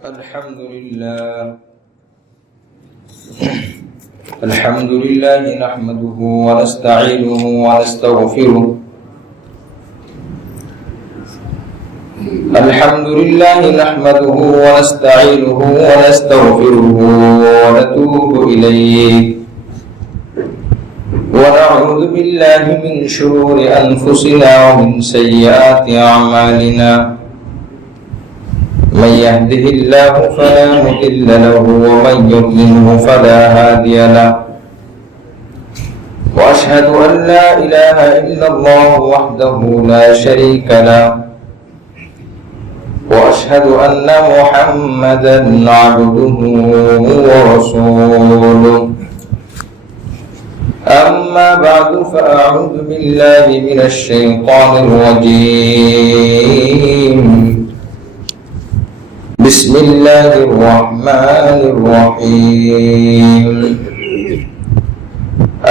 الحمد لله نحمده ونستعينه ونستغفره. الحمد لله نحمده ونستعينه ونستغفره ونتوب إليه ونعوذ بالله من شرور أنفسنا ومن سيئات أعمالنا. من يهده الله فلا مضل له ومن يضلله فلا هادي له. وأشهد أن لا إله إلا الله وحده لا شريك له. وأشهد أن محمدا عبده ورسوله. أما بعد فأعوذ بالله من الشيطان الرجيم. بسم الله الرحمن الرحيم.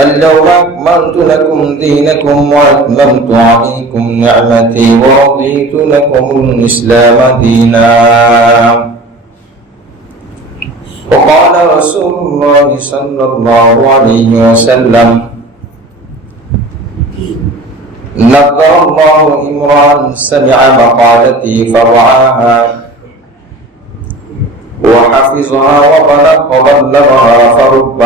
اليوم أكملت لكم دينكم وأتممت عليكم نعمتي ورضيت لكم الإسلام دينا. وقال رسول الله صلى الله عليه وسلم: نظر الله امرأ سمع مقالتي فرعاها وحفظها وبلغها فرب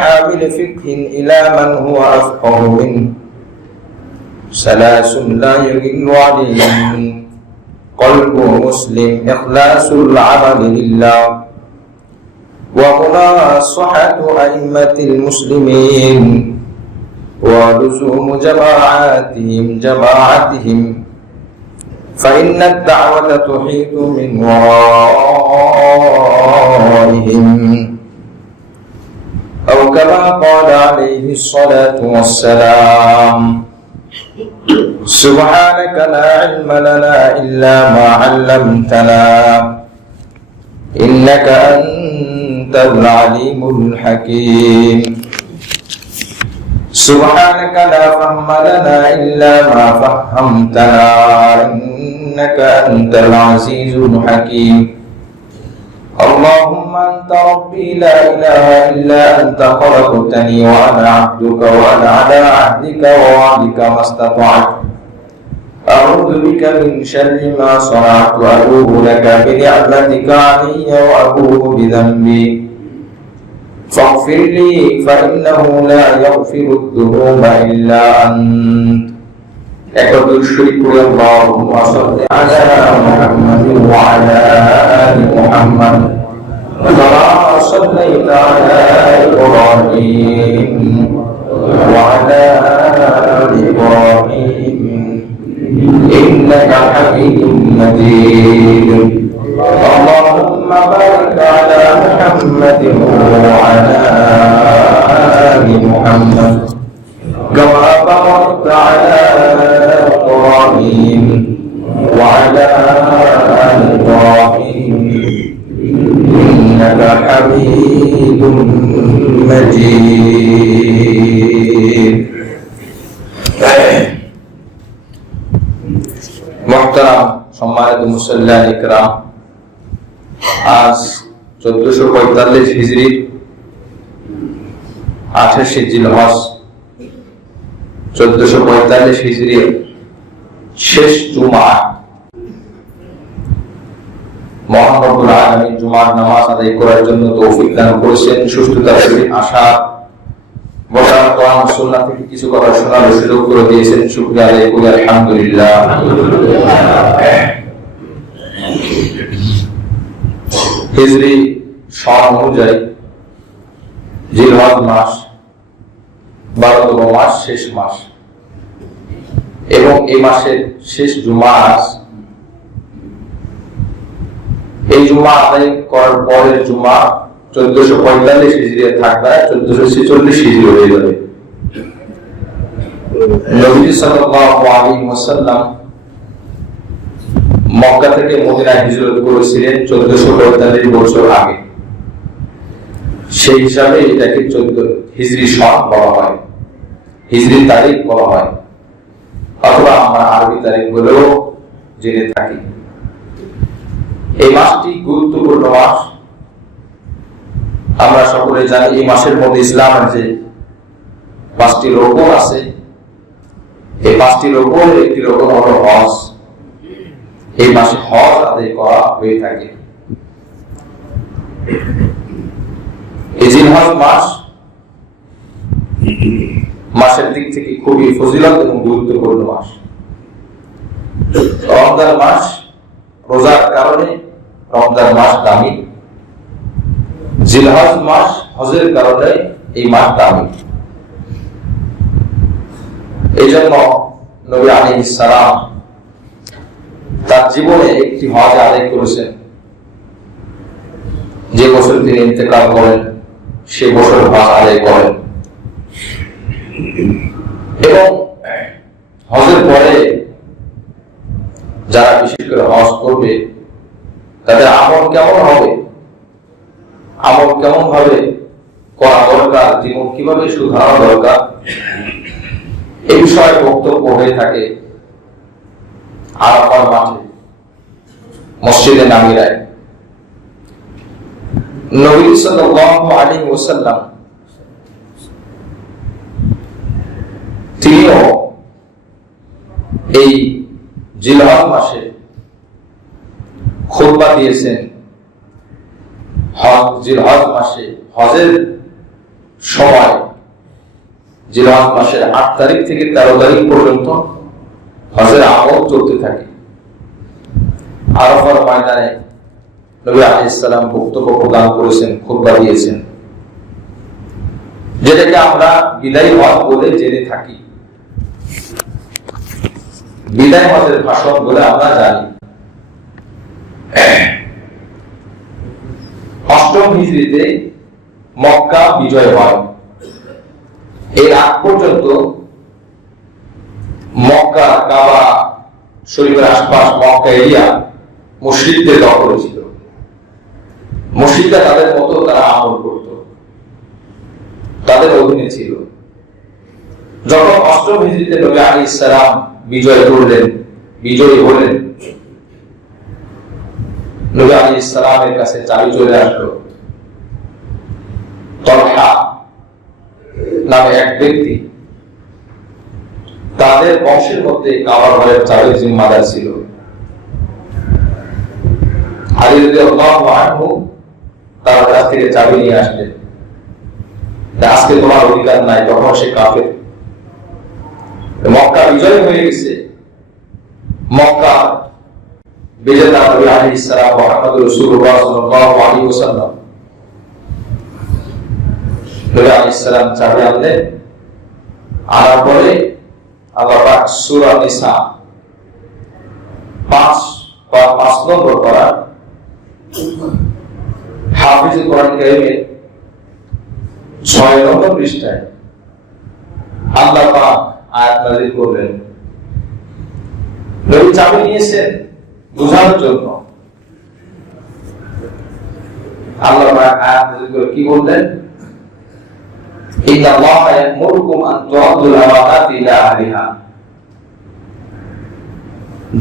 حامل فقه إلى من هو أفقه منه. ثلاث لا يضل عليهم قلب مسلم: إخلاص العمل لله، ومناصحة أئمة المسلمين، ولزوم جماعتهم فإن الدعوة تحيط من ورائهم، أو كما قال عليه الصلاة والسلام: سبحانك لا علم لنا إلا ما علمتنا إنك أنت العليم الحكيم. سبحانك لا فهم لنا إلا ما فهمتنا إنك أنت العزيز الحكيم. اللهم أنت ربي لا إله إلا أنت خلقتني وأنا عبدك وأنا على عهدك ووعدك ما استطعت. أعوذ بك من شر ما صنعت. أتوب لك بنعمتك علي وأتوب بذنبي فاغفر لي فإنه لا يغفر الذنوب إلا أنت. একবার শরীক করে আল্লাহুম্মা সাল্লি আলা মুহাম্মাদিন ওয়া আলা আলি মুহাম্মাদ কামা সাল্লাইতা আলা ইব্রাহিম ওয়া আলা আলি ইব্রাহিম ইন্নাকা হামিদুম মাজিদ. اللهم بارك على محمد وعلى آل محمد كما باركت على إبراهيم وعلى آل إبراهيم إنك حميد مجيد. محترم সম্মানিত মুসল্লিয়ান ইকরাম, আজ 1445 হিজরি 28 জিলহজ 1445 হিজরি শেষ জুমা। মহান রব্বুল আলামিন জুমার নামাজ আদায় করার জন্য তৌফিক দান করেছেন, সুস্থতার সহিত আসা বসার কোরআন ও সুন্নাহ থেকে কিছু কথা শোনার সুযোগ করে দিয়েছেন। শুকরিয়া আদায় করি আলহামদুলিল্লাহ। হিজরি সন অনুযায়ী জিলহজ মাস 12তম মাস, শেষ মাস, এবং এই মাসের শেষ জুমা আজ। এই জুমা আদায় করার পরের জুমা 1445 হিজরি থাকবে, 1446 হিজরি হয়ে যাবে। নবী সাল্লাল্লাহু আলাইহি ওয়াসাল্লাম মক্কা থেকে মদিনায় হিজরত করেছিলেন 1445 বছর আগে। সেই হিসাবে এটাকে 14 হিজরি সন বলা হয়, হিজরি তারিখ বলা হয়, অথবা আমরা আরবি তারিখ বলেও জেনে থাকি। এই মাসটি গুরুত্বপূর্ণ মাস। আমরা সকলে জানি এই মাসের মধ্যে ইসলামের যে 5টি রকম আছে, এই 5টি রকম একটি রকম হলো হজ। এই মাসে হজ আদায় করা হয়ে থাকে। এই জিলহজ মাসের দিক থেকে খুবই ফজিলত এবং গুরুত্বপূর্ণ মাস। রমজান মাস রোজার কারণে রমজান মাস দামি, জিলহজ মাস হজের কারণে এই মাস দামি। এই জন্য নবী আলাইহিস সালাম তার জীবনে একটি হজ আদায় করেছেন। যে বছর তিনি ইন্তেকাল করেন সে বছর হজ আদায় করেন। এবং হজের পরে যারা বিশেষ করে হজ করবে তাদের আমল কেমন হবে, আমল কেমন ভাবে করা দরকার, জীবন কিভাবে সুধারা দরকার, এই বিষয়ে বক্তব্য হয়ে থাকে আরাফার মাঠে মসজিদে নামিরায়। নবী সাল্লাল্লাহু আলাইহি ওয়াসাল্লাম তিনিও এই জিলহজ মাসে খুতবা দিয়েছেন। জিলহজ মাসে হজের সময় জিলহজ মাসের 8 তারিখ থেকে 13 তারিখ পর্যন্ত হজের আমল চলতে থাকে। আরাফার ময়দানে নবী আলাইহিস সালাম বক্তব্য প্রদান করেছেন, খুতবা দিয়েছেন, যেটাকে আমরা বিদায়ী হজ বলে জেনে থাকি। বিদায় হজের ভাষণ বলে আমরা জানি। 8ম হিজরিতে মক্কা বিজয় হয়। এর আগ পর্যন্ত মক্কা কাবা শরীফের আশপাশ মক্কা এরিয়া মুশরিকদের দখলে ছিল। মুশরিকরা তাদের মতো তারা আমল করত, তাদের অধীনে ছিল। যখন 8ম হিজরিতে নবী আলাইহিস সালাম বিজয় করলেন, বিজয়ী হলেন, নবী আলাইহিস সালামের কাছে চাবি চলে আসলো। তলহা নামে এক ব্যক্তি, তাদের বংশের মধ্যে কাবা ঘরের চাবির জিম্মাদার ছিল। আলী রাদিয়াল্লাহু আনহু তার কাছ থেকে চাবি নিয়ে আসলেন। আজকে তোমার অধিকার নাই, তখন সে কাফের। মক্কা বিজয় হয়ে গেছে। মক্কা বিজেতা নবী আলাইহিস সালাম মুহাম্মদুর রাসূলুল্লাহ সাল্লাল্লাহু আলাইহি ওয়াসাল্লাম নবী আলাইহিস সালাম চাবি আনলেন। আনার পরে আল্লাহ পাক সূরা নিসা 5 নম্বর পারা হাফিজ কোরআন কারীমের 6 নম্বর পৃষ্ঠায় আল্লাহ পাক আয়াত নাযিল করলেন। নবী চাবি নিয়েছেন বোঝানোর জন্য। আল্লাহ পাক আয়াত নাযিল করে কি বললেন? ইন্নাল্লাহা ইয়া'মুরুকুম আন তু'আদ্দুল আমানাতি ইলা আহলিহা।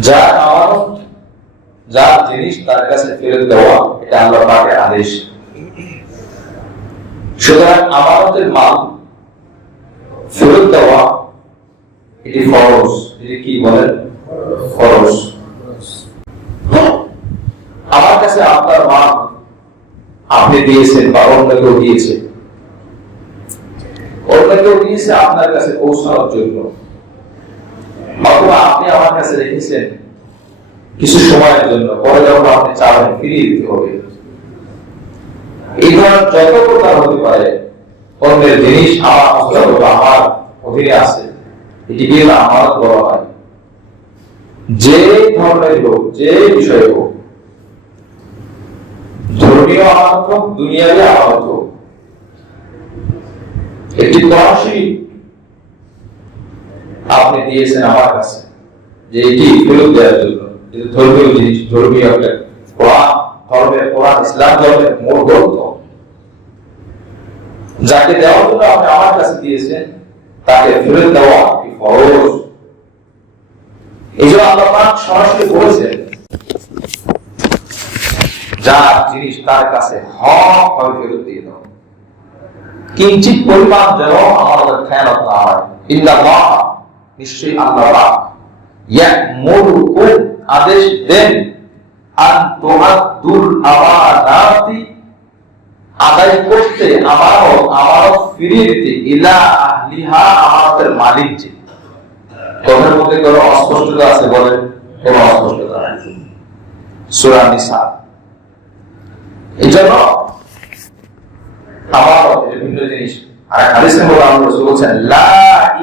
যার আমানত, যার জিনিস তার কাছে ফেরত দেওয়া, এটা আল্লাহ পাকের আদেশ। সুতরাং আমানতের মাল ফেরত দেওয়া এটি ফরজ। এটি কি বলেন? ফরজ। আমার কাছে আপনার মাল আপনি দিয়েছেন বা অন্য কেউ দিয়েছে, অন্য কেউ দিয়েছে আপনার কাছে পৌঁছানোর জন্য, অথবা আপনি আমার কাছে রেখেছেন কিছু সময়ের জন্য, পরে যখন আপনি চাবেন ফিরিয়ে দিতে হবে। এই ধরনের যত প্রকার হতে পারে অন্যের জিনিস আমার অধীনে আছে, এটিকে আমানত বলা হয়। যে ধরনের হোক, যে বিষয় হোক, ধর্মীয় আমানত হোক, দুনিয়াবী আমানত হোক, একটি তহসিল আপনি দিয়েছেন আমার কাছে যে এটি ফেরত দেওয়ার জন্য, ধর্মীয় জিনিস, ধর্মীয় একটা কোরআন, ধর্মের কোরআন, ইসলাম ধর্মের মূল গ্রন্থ, যাকে দেওয়ার জন্য আপনি আমার কাছে দিয়েছেন তাকে ফেরত দেওয়া ফরজ। এই জন্য আল্লাহ পাক সরাসরি বলেছেন যার জিনিস তার কাছে হক ভাবে ফেরত দিয়ে দাও, কিঞ্চিত পরিমাণ যেন আমাদের খেয়ালত না হয়। ইন্নাল্লাহ, নিশ্চয়ই আল্লাহ পাক ইয়ামুরুকুম, আদেশ দেন, আন তুআদ্দুল আমানাতি, আদায় করতে, আমানত ফিরিয়ে দিতে, ইলা আহলিহা, আমানতের মালিক যে। কথার মধ্যে কোনো অস্পষ্টতা আছে বলেন? কোনো অস্পষ্টতা নাই। সূরা নিসা। এই জন্য আমানত ভিন্ন জিনিস। আর হাদিসে আল্লাহ রাসূল বলেছেন, লা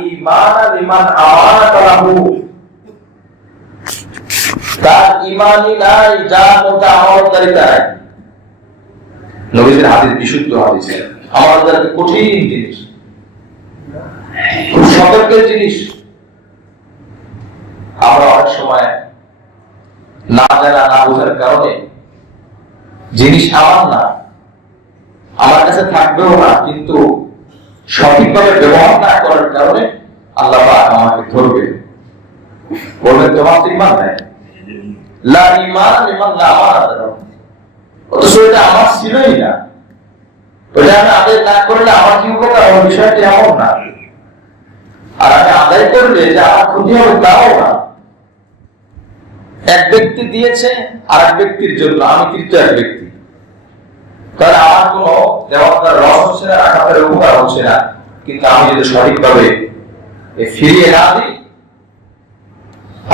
ঈমানা লিমান আমানাতা লাহু, তার ঈমানই নাই যার মধ্যে আমানতদারিতা নাই। নবীজির হাদিস বিশুদ্ধ হাদিস। আমানতদারিতা কঠিন জিনিস, খুব সতর্কের জিনিস। আমরা অনেক সময় না জানা না বোঝার কারণে জিনিস আমার না, আমার কাছে থাকবেও না, কিন্তু সঠিকভাবে ব্যবহার না করার কারণে আল্লাহ পাক আমাকে ধরবে, বলবেন তোমার তো ঈমান নাই। লা ঈমান লিমান লা আমানাতা লাহু, অথচ এটা আমার ছিলই না, ওটা আমি আদায় না করলে আমার কি উপকার হবে, বিষয়টি এমন না। আর আমি আদায় করলে যে আমার ক্ষতি হবে তাও না। এক ব্যক্তি দিয়েছে আর এক ব্যক্তির জন্য, আমি তৃতীয় এক ব্যক্তি, তাহলে আমার কোন দেওয়ার রস হচ্ছে না, রাখাতের উপকার হচ্ছে না। কিন্তু আমি যদি সঠিকভাবে ফিরিয়ে না দিই,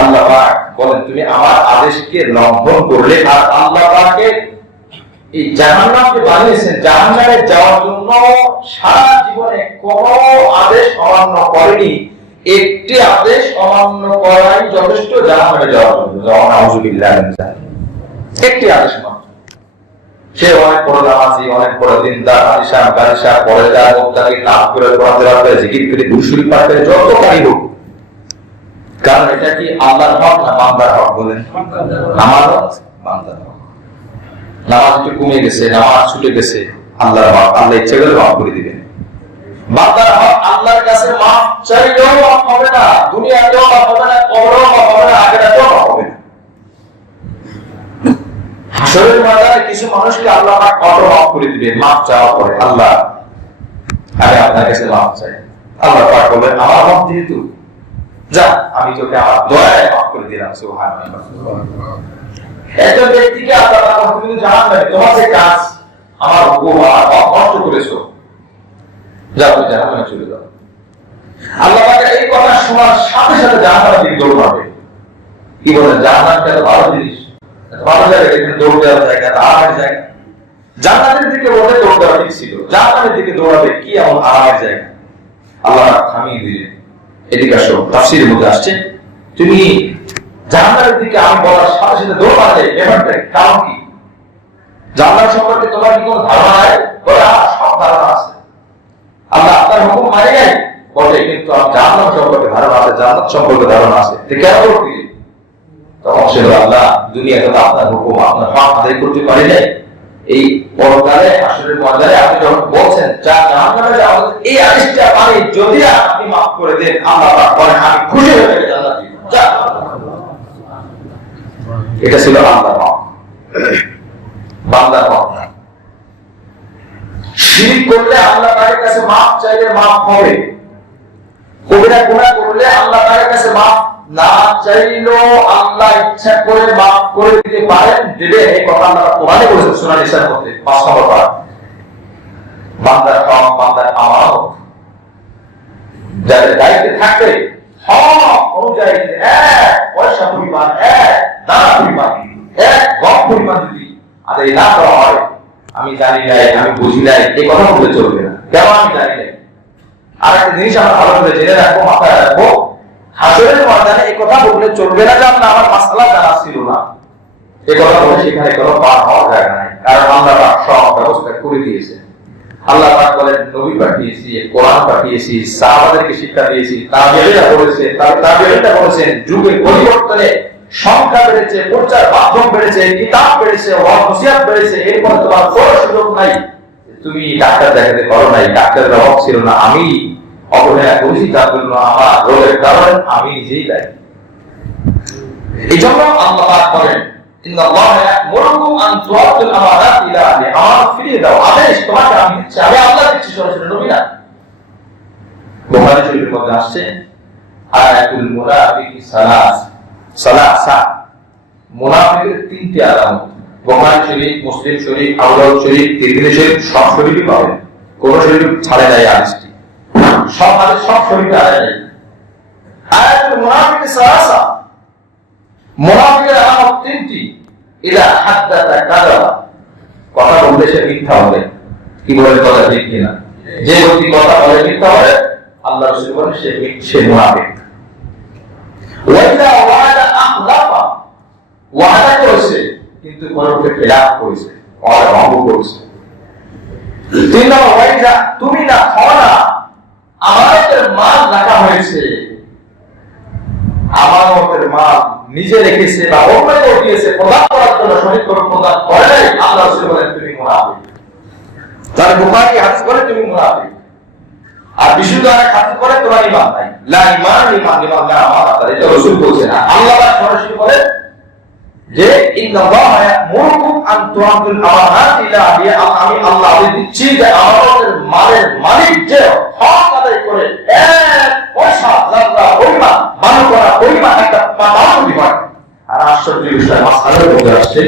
আল্লাহ পাক বলেন তুমি আমার আদেশকে লঙ্ঘন করলে। আর আল্লাহ পাকের এই জাহান্নামকে বানিয়েছেন জাহান্নামে যাওয়ার জন্য, সারা জীবনে কোন আদেশ অমান্য করেনি, একটি আদেশ অমান্য করাই যথেষ্ট জাহান্নামে যাওয়ার জন্য। নাউযুবিল্লাহ, একটি আদেশ মাত্র। সে অনেক বড় নামাজি, অনেক বড় দিনদার, আলিশান গালিশা পড়ে যায়, মুক্তাকে নাম করে পড়াতে করে, জিকির করে, দুরশরীফ পাঠ করে, যত কারি হোক, কারণ এটা কি আল্লাহর হক না বান্দার হক? বলেন, আমানত বান্দার হক। নামাজ একটু কমে গেছে, নামাজ ছুটে গেছে, আল্লাহর হক, আল্লাহ ইচ্ছে করে মাফ করে দিবেন। বান্দার হক আল্লাহর কাছে মাফ চাইলেও মাফ হবে না, দুনিয়াতেও মাফ হবে না, কবরেও মাফ হবে না, আখিরাতেও মাফ হবে না। হাসরের ময়দানে কিছু মানুষকে আল্লাহ পাক কত মাফ করে দিবেন মাফ চাওয়ার পরে, আল্লাহ আমি আপনার কাছে মাফ চাই। আল্লাহ পাক বলেন আমার হক যেহেতু, যা আমি তোকে আমার দয়ায় মাফ করে দিলাম। সুবহানাল্লাহ। একজন ব্যক্তিকে আল্লাহ পাক তুমি জাহান্নামে, তোমার যে কাজ আমার হুকুম আমার হক নষ্ট করেছো, যাও তুমি জাহান্নামে চলে যাও। আল্লাহ পাকের এই কথা শোনার সাথে সাথে জাহান্নামের দিকে দৌড় মারবে। কি বলেন, জাহান্নামটা তো ভালো জিনিস, ভালো জায়গা, এখানে দৌড় দেওয়ার জায়গা, আরামের জায়গা। জান্নাতের দিকে বলে দৌড় দেওয়া ঠিক ছিল, জাহান্নামের দিকে দৌড়াবে কি এমন আরামের জায়গা? আল্লাহ থামিয়ে দিলেন। এদিকে আসো, তাফসীরের মধ্যে আসছে তুমি জান্নাতের দিকে আমি বলার সাথে সাথে দৌড় মারলে, ব্যাপারটা কারণ কি? জান্নাত সম্পর্কে তোমার কি কোনো ধারণা নাই? বলে আমার সব ধারণা আছে, আল্লাহ আপনার হুকুম মানে নাই বটে, কিন্তু আমার জান্নাত সম্পর্কে ধারণা আছে, জান্নাত সম্পর্কে ধারণা আছে। কেন করতে? তখন সে আল্লাহ দুনিয়াতে তো আপনার হুকুম আপনার হক আদায় করতে পারি নাই, এই পরকালে হাসরের ময়দানে আপনি যখন বলছেন যা জাহান্নামে যাও, এই আদেশটা মানে যদি আপনি মাফ করে দেন, আল্লাহ পাক বলেন আমি খুশি হয়ে গেলে জান্নাত দিব। যা, এটা ছিল আল্লাহর হক, বান্দার হক না। শিরক করলে আল্লাহ তাআলার কাছে মাফ চাইলে মাফ হবে, কবিরা গুনাহ করলে আল্লাহ তাআলার কাছে মাফ না চাইলেও আল্লাহ ইচ্ছা করে মাফ করে দিতে পারেন, দেবে। এই কথা আল্লাহ কোরআনে বলেছেন সূরা নিসার মধ্যে ৫ নম্বর পারা। বান্দার হক, বান্দার আমানত, যাদের দায়িত্বে থাকবে হক অনুযায়ী এক পয়সা পরিমাণ, এক দানা পরিমাণ, এক গম পরিমাণ যদি আদায় না করা হয়, আমি জানি নাই, আমি বুঝি নাই, এই কথা বলে চলবে না। কেন আমি জানি নাই? আর একটা জিনিস আমরা ভালো করে জেনে রাখবো, মাথায় রাখবো, হাসরের ময়দানে এই কথা বললে চলবে না যে আমার মাসআলা জানা ছিল না। এই কথা বলে সেখানে কোনো পার হওয়ার জায়গা নাই, কারণ আল্লাহ পাক সব ব্যবস্থা করে দিয়েছে। আল্লাহ পাক বলেন নবী পাঠিয়েছি, কোরআন পাঠিয়েছি, সাহাবাদেরকে শিক্ষা দিয়েছি, তাবেঈরা বলেছে, তাবেঈরা বলেছেন যুগের পরিবর্তনে সংখ্যা বেড়েছে, প্রচার মাধ্যম বেড়েছে, কিতাব বেড়েছে, ওয়াজ বেড়েছে, এরপর তোমার কোনো সুযোগ নাই তুমি ডাক্তার দেখাতে পারো নাই, ডাক্তারের অভাব ছিল না, আমি অবহেলা করেছি, তার জন্য আমার রোগের কারণে আমি নিজেই দায়ী। এই জন্য আল্লাহ পাক বলেন ইন্নাল্লাহা ইয়া'মুরুকুম আন তু'আদ্দুল আমানাতি ইলা আহলিহা, আমানত ফিরিয়ে দাও, আদেশ তোমাকে আমি দিচ্ছি, আমি আল্লাহ দিচ্ছি, সরাসরি নবী না। বুখারী শরীফের মধ্যে আসছে আয়াতুল মুনাফিকি সালাসা, মুনাফিকের তিনটি আলামত। বুখারী শরীফ, মুসলিম শরীফ, আবু দাউদ শরীফ, তিরমিজি শরীফ, সব শরীফই পাবেন, কোন শরীফ ছাড়ে নাই আয়াতটি, সব হাদিস সব শরীফে আয়া নাই। আয়াতুল মুনাফিকি সালাসা, মুনাফিকের আলামত তিনটি। ইলা হাদাসা কাযাবা, কথা বললে সে মিথ্যা বলে, কি বলে কথা ঠিক কিনা, যে ব্যক্তি কথা বলে মিথ্যা বলে আল্লাহ রাসূল বলেন সে মুনাফিক। ওয়া ইযা ওয়া'আদা আখলাফা, ওয়াদা করেছে কিন্তু পরবর্তীতে খেলাফ করেছে, ওয়াদা ভঙ্গ করেছে। তিন নম্বর, ওয়া ইযা তুমিনা খানা, আমানতের মাল রাখা হয়েছে, আমানতের মাল নিজে রেখেছে বা অন্যকে দিয়েছে প্রদান করার জন্য, শহীদ করে প্রদান করে নাই, আল্লাহ রাসূল বলেন তুমি মুনাফিক। তার বুখারী হাদিস বলে তুমি মুনাফিক। আর বিশুদ্ধ আরেক হাদিস বলে তোমার ঈমান নাই, লা ঈমান না আমানত, এটা রাসূল বলেছেন। আল্লাহ পাক সরাসরি বলেন যে ইন্নাল্লাহা ইয়া'মুরুকুম আন তু'আদ্দুল আমানাতি ইলা আহলিহা, আমি আল্লাহ আদেশ দিচ্ছি যে আমানতের মালের মালিক যে হক আদায় করে এক পয়সা যারা পরিমাণ ভালো করা পরিমাণ একটা পাওয়া হয়। আর আশ্চর্যের বিষয় মাসআলার মধ্যে আসছে,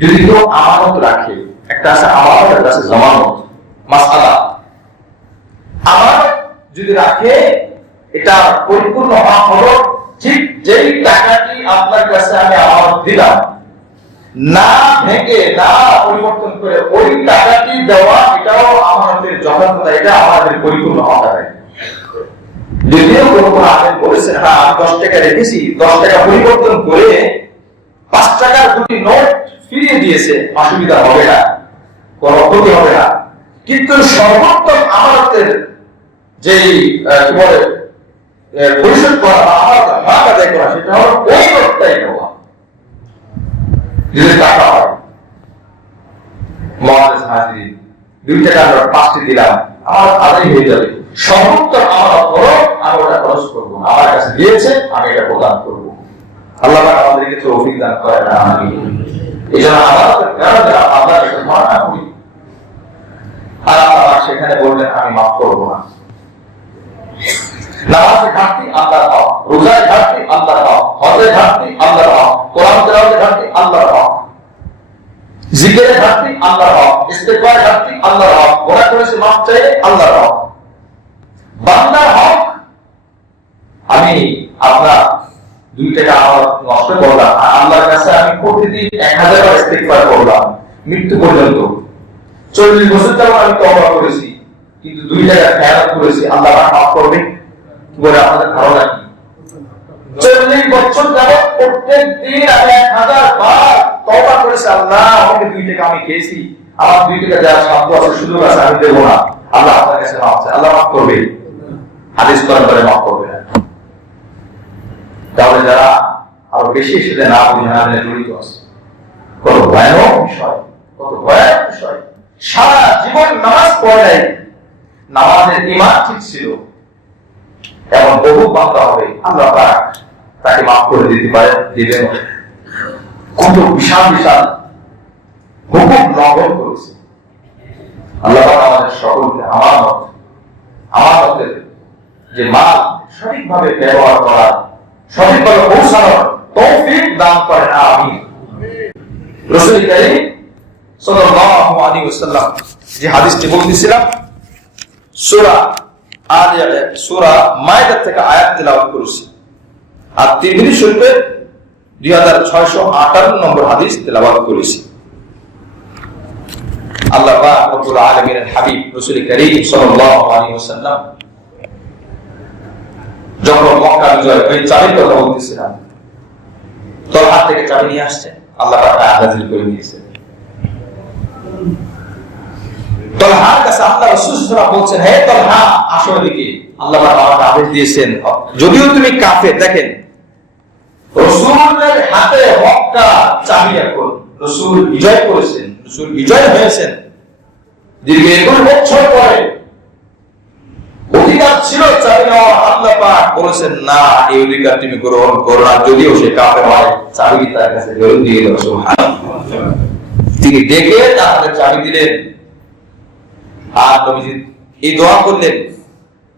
যদি কেউ আমানত রাখে, একটা আছে আমানত, একটা আছে জামানত। মাসআলা, আমানত যদি রাখে এটা পরিপূর্ণ হক হলো ঠিক যেই টাকাটি আপনার কাছে আমি আমানত দিলাম, না ভেঙে না পরিবর্তন করে ওই টাকাটি দেওয়া, এটাও আমানতের যথার্থতা, এটা আমাদের পরিপূর্ণ হক আদায়। যদিও কোন আলেম বলেছেন হ্যাঁ আমি 10 টাকা রেখেছি, 10 টাকা পরিবর্তন করে 5 টাকার দুটি নোট ফিরিয়ে দিয়েছে, অসুবিধা হবে না, কোনো ক্ষতি হবে না। কিন্তু সর্বোত্তম আমানতের যেই কি বলে পরিশোধ করা বা আমানত হক আদায় করা, সেটা হলো ওই নোটটাই দেওয়া, যদি টাকা হয়। মহাদেশ হাজির 2 টাকার নোট 5টি দিলাম, আমার আদায় হয়ে যাবে। সর্বোত্তম আমানত হলো আমি ওটা খরচ করবো না, আমার কাছে দিয়েছে আমি এটা প্রদান করবো। আল্লাহ পাক আমাদেরকে তৌফিক দান করেন, আমিন। এই জন্য আমানতের কারণে আল্লাহ এটা ধারণা করি, আর আল্লাহ সেখানে বললেন আমি মাফ করবো না। নামাজের ঘাটতি আল্লাহর হক, রোজার ঘাটতি আল্লাহর হক, হজের ঘাটতি আল্লাহর হক, কোরআন তেলাওয়াতের ঘাটতি আল্লাহর হক, জিকিরের ঘাটতি আল্লাহর হক, ইস্তেগফারের ঘাটতি আল্লাহর হক, গুনাহ করেছে মাফ চাইলে আল্লাহর হক। বান্দার হক, আমি আপনার 2 টাকা আমার নষ্ট করলাম, আর আল্লাহর কাছে আমি প্রতিদিন 1000 বার ইস্তেগফার করলাম মৃত্যু পর্যন্ত, 40 বছর যাবত আমি তওবা করেছি, কিন্তু 2 টাকা খেয়ানত করেছি, আল্লাহ পাক মাফ করবে কি বলে আপনাদের ধারণা কি? 40 বছর যাবত প্রত্যেক দিন আমি 1000 বার তওবা করেছি, আল্লাহ আমাকে 2 টাকা আমি খেয়েছি, আমার 2 টাকা দেওয়ার সাধ্য আছে, সুযোগ আছে, আমি দেব না, আল্লাহ আপনার কাছে মাফ চাই, আল্লাহ মাফ করবে? হাদিস করে মাফ করবে না। তাহলে যারা আরো বেশি সেটা না বুঝে জড়িত আছে, কত ভয়ানক বিষয়, কত ভয়ানক বিষয়। সারা জীবন নামাজ পড়ে নাই, নামাজের ঈমান ঠিক ছিল, এমন বহু বান্দা হবে আল্লাহ পাক তাকে মাফ করে দিতে পারে, দিবেন। কত বিশাল বিশাল হুকুম লঙ্ঘন করেছে আল্লাহ পাক আমাদের সকলকে আমানতের যে মাল সঠিকভাবে ব্যবহার করা, সঠিকভাবে পৌঁছানোর তৌফিক দান করেন, আমিন। রাসূল কারীম সাল্লাল্লাহু আলাইহি ওয়াসাল্লাম যে হাদিসটি বলতেছিলাম, সূরা মাইদা থেকে আয়াত তেলাওয়াত করেছি, আর তিরমিজি শরীফের 2658 নম্বর হাদিস তেলাওয়াত করেছি। আল্লাহ পাক রব্বুল আলামিনের হাবিব রাসূল কারীম সাল্লাল্লাহু আলাইহি ওয়াসাল্লাম যখন মক্কা বিজয় ওই চাবির কথা বলতেছিলাম, তোর হাত থেকে চাবি নিয়ে আসছে, আল্লাহ পাক আয়াত নাযিল করে দিয়েছে। তলহার কাছে আল্লাহ রাসূল সাল্লাল্লাহু আলাইহি ওয়াসাল্লাম বলছেন, হে তলহা আসো এদিকে, আল্লাহ পাক আমাকে আদেশ দিয়েছেন, যদিও তুমি কাফের, দেখেন রাসূলের হাতে মক্কা চাবি, এখন রাসূল বিজয় করেছেন, রাসূল বিজয় হয়েছেন দীর্ঘ 21 বছর পরে। অধিকার ছিল চাবি নেওয়া, আল্লাহ পাক বলেছেন না, এই অধিকার তুমি গ্রহণ করো না, যদিও সে কাফের হয়, চাবি তার কাছে ফেরত দিয়ে দাও। সুবহানাল্লাহ। তিনি ডেকে তাদের চাবি দিলেন, আর নবীজি এই দোয়া করলেন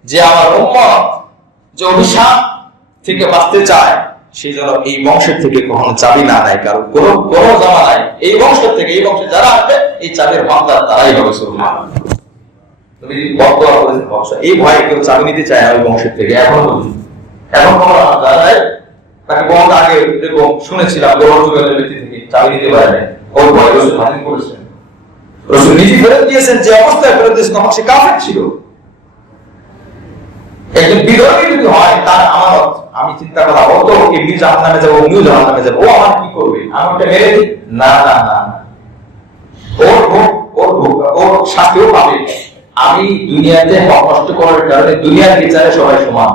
যে আমার উম্মত যে অভিশাপ থেকে বাঁচতে চায় সেই জন্য এই বংশের থেকে কখনো চাবি না নেয়, কারণ কোনো জমা নাই এই বংশের থেকে, এই বংশে যারা আসবে এই চাবির মামলার তারাই হবে। সুবহানাল্লাহ। তুমি বদদোয়া করেছেন বংশ, এই ভয়ে কেউ চাবি নিতে চায় না ওই বংশের থেকে। এখন তাকে বহুত আগে এরকম শুনেছিলাম, গৌরব যুগের ব্যক্তি থেকে চাবি নিতে পারে না, ওই ভয় রসুল হাজির করেছেন, রসুল নিজে ফেরত দিয়েছেন। যে অবস্থায় ফেরত দিয়েছেন তখন সে কাফের ছিল। একজন বিধর্মী যদি হয় তার আমানত, আমি চিন্তা করা ও তো এমনি জাহান্নামে যাবো, উনিও জাহান্নামে যাবো, ও আমার কি করবে, আমি ওটা মেরে দিই, না না না, ওর শাস্তিও পাবে। আমি দুনিয়াতে হক নষ্ট করার কারণে দুনিয়ার বিচারে সবাই সমান,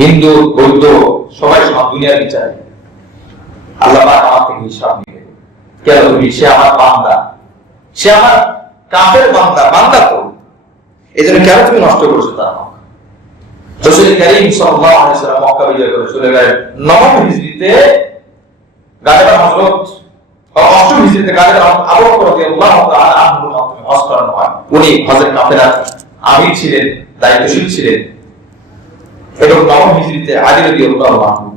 হিন্দু বৌদ্ধ সবাই সমান দুনিয়ার বিচারে। আল্লাহ পাক আমার থেকে হিসাব নেবে, কেন তুমি, সে আমার বান্দা, সে আমার কাফের বান্দা, বান্দা তো, এই জন্য কেন তুমি নষ্ট করছো তার হক। রাসূল কারীম সাল্লাল্লাহু আলাইহি ওয়াসাল্লাম মক্কা বিজয় করে চলে গেলেন 9 হিজরিতে। গায়বা হযরত 8 হিজরিতে গায়বা আবু বকর রাদিয়াল্লাহু তাআলা আনহু হজ করানো হয়। উনি হজের কাফেলা আমির ছিলেন, দায়িত্বশীল ছিলেন। এবং 9 হিজরিতে আলী রাদিয়াল্লাহু আনহু,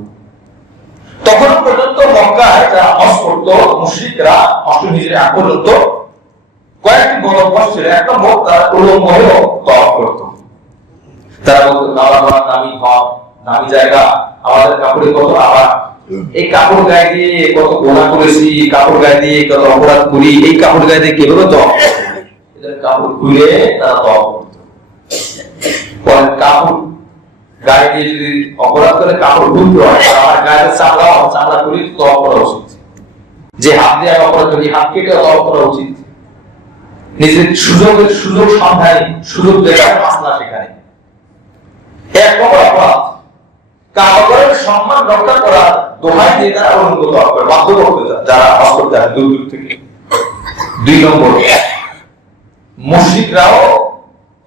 তখন পর্যন্ত মক্কায় যারা হজ করত মুশরিকরা 8 হিজরি আগ পর্যন্ত কয়েকটি গণপথ ছিল। এক নম্বর তারা উলঙ্গেও তওয়াফ করত। তারা বলতো কাবা দামি ঘর, দামি জায়গা, আমাদের কাপড়ে কত আবার, এই কাপড় গায়ে দিয়ে কত গোনা করেছি, কাপড় গায়ে দিয়ে কত অপরাধ করি, এই কাপড় গায়ে দিয়ে কিভাবে তওয়াফ করব, এদের কাপড় খুলে তারা তওয়াফ করত। পরে কাপড় গায়ে দিয়ে যদি অপরাধ করে কাপড় খুলতে হয়, আমার গায়ে চামড়া খুলে তওয়াফ করা উচিত। যে হাত দিয়ে অপরাধ করি হাত কেটে তওয়াফ করা উচিত। নিজের সুযোগ সন্ধানে সুযোগ দেখার মাসলা সেখানে এক নম্বর অপরাধ। কাবাগরের সম্মান রক্ষা করার দোহাই দিয়ে তারা অনুগত করে, বাধ্য করতে যারা হজ করতে আসে দূর দূর থেকে। 2 নম্বর, মুশরিকরাও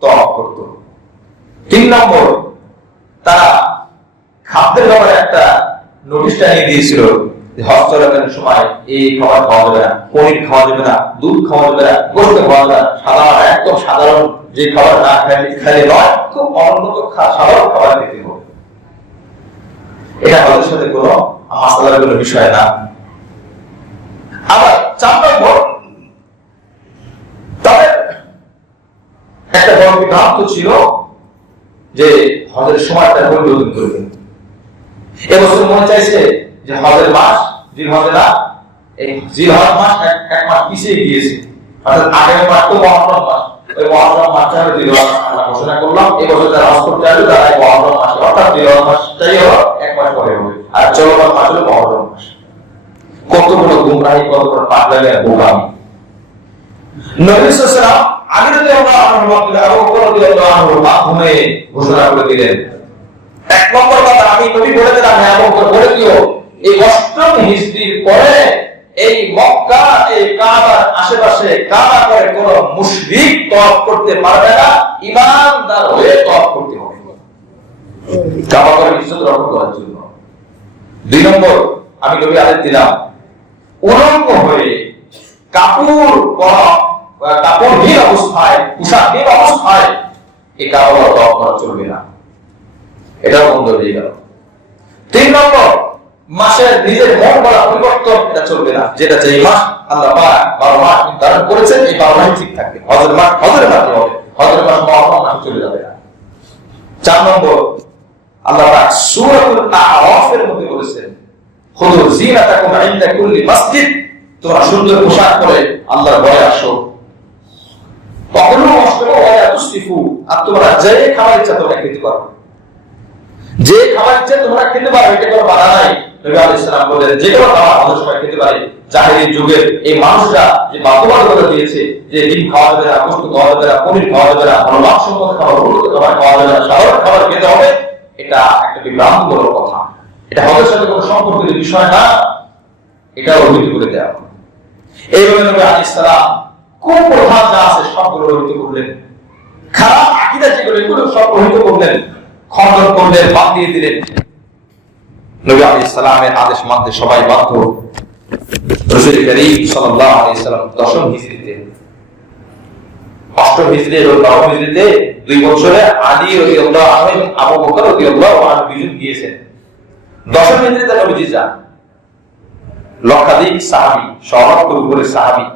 তওয়াফ করত। 3 নম্বর, তারা খাদ্যের ব্যাপারে একটা নোটিশ টানিয়ে দিয়েছিল যে হজ চলাকালীন সময় এই খাবার খাওয়া যাবে না, পনির খাওয়া যাবে না, দুধ খাওয়া যাবে না, গোশত খাওয়া যাবে না, একদম সাধারণ যে খাবার না খাইলে নয়, খুব অনুন্নত সাধারণ খাবার খেতে হবে। এটা হজের সাথে কোনো মাসলার কোনো বিষয় না। আবার 4 নম্বর, তাদের একটা বড় বিভ্রান্ত ছিল যে হজের সময়টা পরিবর্তন করবেন। এবছর মনে চাইছে যে হজের মাস জিলহজ না, এই জিলহজ মাস এক মাস পিছিয়ে গিয়েছে, অর্থাৎ আগের মাস তো মুহররম মাস, ওই মুহররম মাসটা হলো জিলহজ আমরা ঘোষণা করলাম। এবছর যারা হজ করতে আসবে তারা মুহররম মাস, অর্থাৎ জিলহজ মাসটাই হলো 1 মাস পরে হবে, আর চলমান মাস হলো মুহররম মাস। কত বড় গুমরাহি, কত বড় পাগলামি আর বোকামি। নবী সাল্লাল্লাহু আলাইহি ওয়াসাল্লাম আলী রাদিয়াল্লাহু আনহু আবু বকর রাদিয়াল্লাহু আনহুর মাধ্যমে ঘোষণা করে দিলেন। 1 নম্বর কথা, আমি নবী বলে দিলাম, হ্যাঁ আবু বকর বলে দিও, এই 8 হিজরির পরে এই মক্কা, এই কাবার আশেপাশে কাবা করে কোন মুশরিক তওয়াফ করতে পারবে না, ঈমানদার হয়ে তওয়াফ করতে হবে কাবা করে ইজ্জত রক্ষা করার জন্য। 2 নম্বর, আমি নবী আদেশ দিলাম, উলঙ্গ হয়ে কাপড়হীন অবস্থায়, পোশাকহীন অবস্থায় এই কাবা তওয়াফ করা চলবে না, এটাও বন্ধ হয়ে গেল। 3 নম্বর, মাসের নিজের মন বলা পরিবর্তন এটা চলবে না, যেটা যে মাস আল্লাহ পাক 12 মাস নির্ধারণ করেছেন, এই 12 মাস ঠিক থাকবে। হজের মাস হজের মাসে হবে, হজের মাস মুহররম মাসে চলে যাবে না। 4 নম্বর, আল্লাহ পাক সূরাতুল আরাফের মধ্যে বলেছেন, খুযু যিনাতাকুম ইনদা কুল্লি মসজিদ, তোমরা সুন্দর পোশাক পরে আল্লাহর ভয়ে আসো। কখনো অস্ত্র ওয়া তুসরিফু, আর তোমরা যে খাবার ইচ্ছা তোমরা খেতে পারো, যে খাবার ইচ্ছা তোমরা খেতে পারো, এটা কোনো বাধা নাই। নবী আলাইহিস সালাম বলেন, যে কোনো খাবার আমাদের সবাই খেতে পারে। জাহেলী যুগের এই মানুষরা যে বাধ্যবাধকতা দিয়েছে যে ডিম খাওয়া যাবে না, গোশত খাওয়া যাবে না, পনির খাওয়া যাবে না, কোনো মাংসম্মত খাবার, উন্নত খাবার খাওয়া যাবে না, সাধারণ খাবার খেতে হবে, এটা একটা বিভ্রান্তিমূলক কথা। এটা হজের সাথে কোনো সম্পর্কিত বিষয় না, এটা অভিহিত করে দেওয়া। এইভাবে নবী আলাইহিস সালাম কোন প্রধান যা আছে সবগুলো অভিহিত করলেন। খারাপ আকীদা যেগুলো এগুলো সব রহিত করলেন, খণ্ডন করলেন, বাদ দিয়ে দিলেন। নবী আলাইহিস সালামের আদেশ মানতে সবাই বাধ্য। রাসূল করিম সাল্লাল্লাহু আলাইহি সাল্লাম 10ম হিজরিতে, 8ম হিজরি এবং 9ম হিজরিতে 2 বছরে আলী রাদিয়াল্লাহু আনহু এবং আবু বকর রাদিয়াল্লাহু আনহু দুজন গিয়েছেন। 10ম হিজরিতে নবীজি যান। লক্ষাধিক সাহাবী, সহস্র উপরে সাহাবী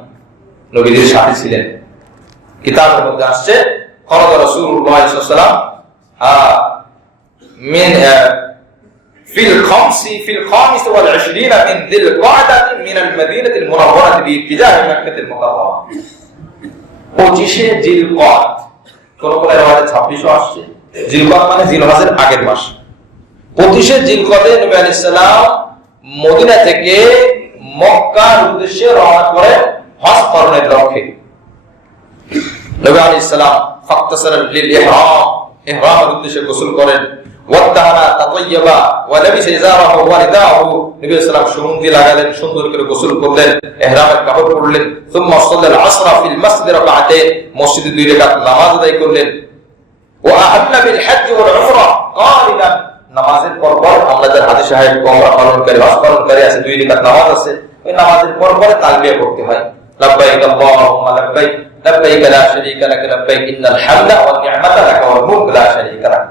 নবীজির সাথে ছিলেন। কিতাবের মধ্যে আসছে খরজ রাসূলুল্লাহ সাল্লাল্লাহু আলাইহি ওয়াসাল্লাম মিন ফিল খামিস ওয়াল 20 মিন যিল কআদাতি মিন আল মাদিনাতিল মুনাওয়ারাতি বিইতিজাহ মক্কাতিল মুকাররমা। 25শে জিলকদ, কোন কোন riwayate 26ও আসছে। জিলকদ মানে জিলহজের আগের মাস। 25শে জিলকদে নবী আলাইহিস সালাম মদিনা থেকে মক্কার উদ্দেশ্যে রওনা করে হজ পালনের লক্ষ্যে। নবী আলাইহিস সালাম ফাকতাসারা লিল ইহরাম, ইহরামের উদ্দেশ্যে গোসল করেন। ওয়াতাহানা তাতাইয়াবা ওয়া লাবিসা ইজারাহু ওয়া রিদাহু, নবী সাল্লাল্লাহু আলাইহি সুগন্ধি লাগালেন, সুন্দর করে গোসল করলেন, ইহরামের কাপড় পরলেন। সুম্মা সাল্লাল আসরা ফিল মাসজিদ রাকাতাইন, মসজিদে 2 রাকাত নামাজ আদায় করলেন। ওয়া আহাল্লা বিল হজ্জ ওয়াল উমরা কালিলান, নামাজের পর আমরা যারা হাজী সাহেব উমরা পালনকারী, হজ পালনকারী আছে, 2 রাকাত নামাজ আছে, ওই নামাজের পর তালবিয়া করতে হয়। লাব্বাইক আল্লাহুম্মা লাব্বাইক লাব্বাইক লা শারীকা লাক লাব্বাইক ইন্নাল হামদা ওয়ান নি'মাতা লাক ওয়াল মুলক লা শারীকা লাক।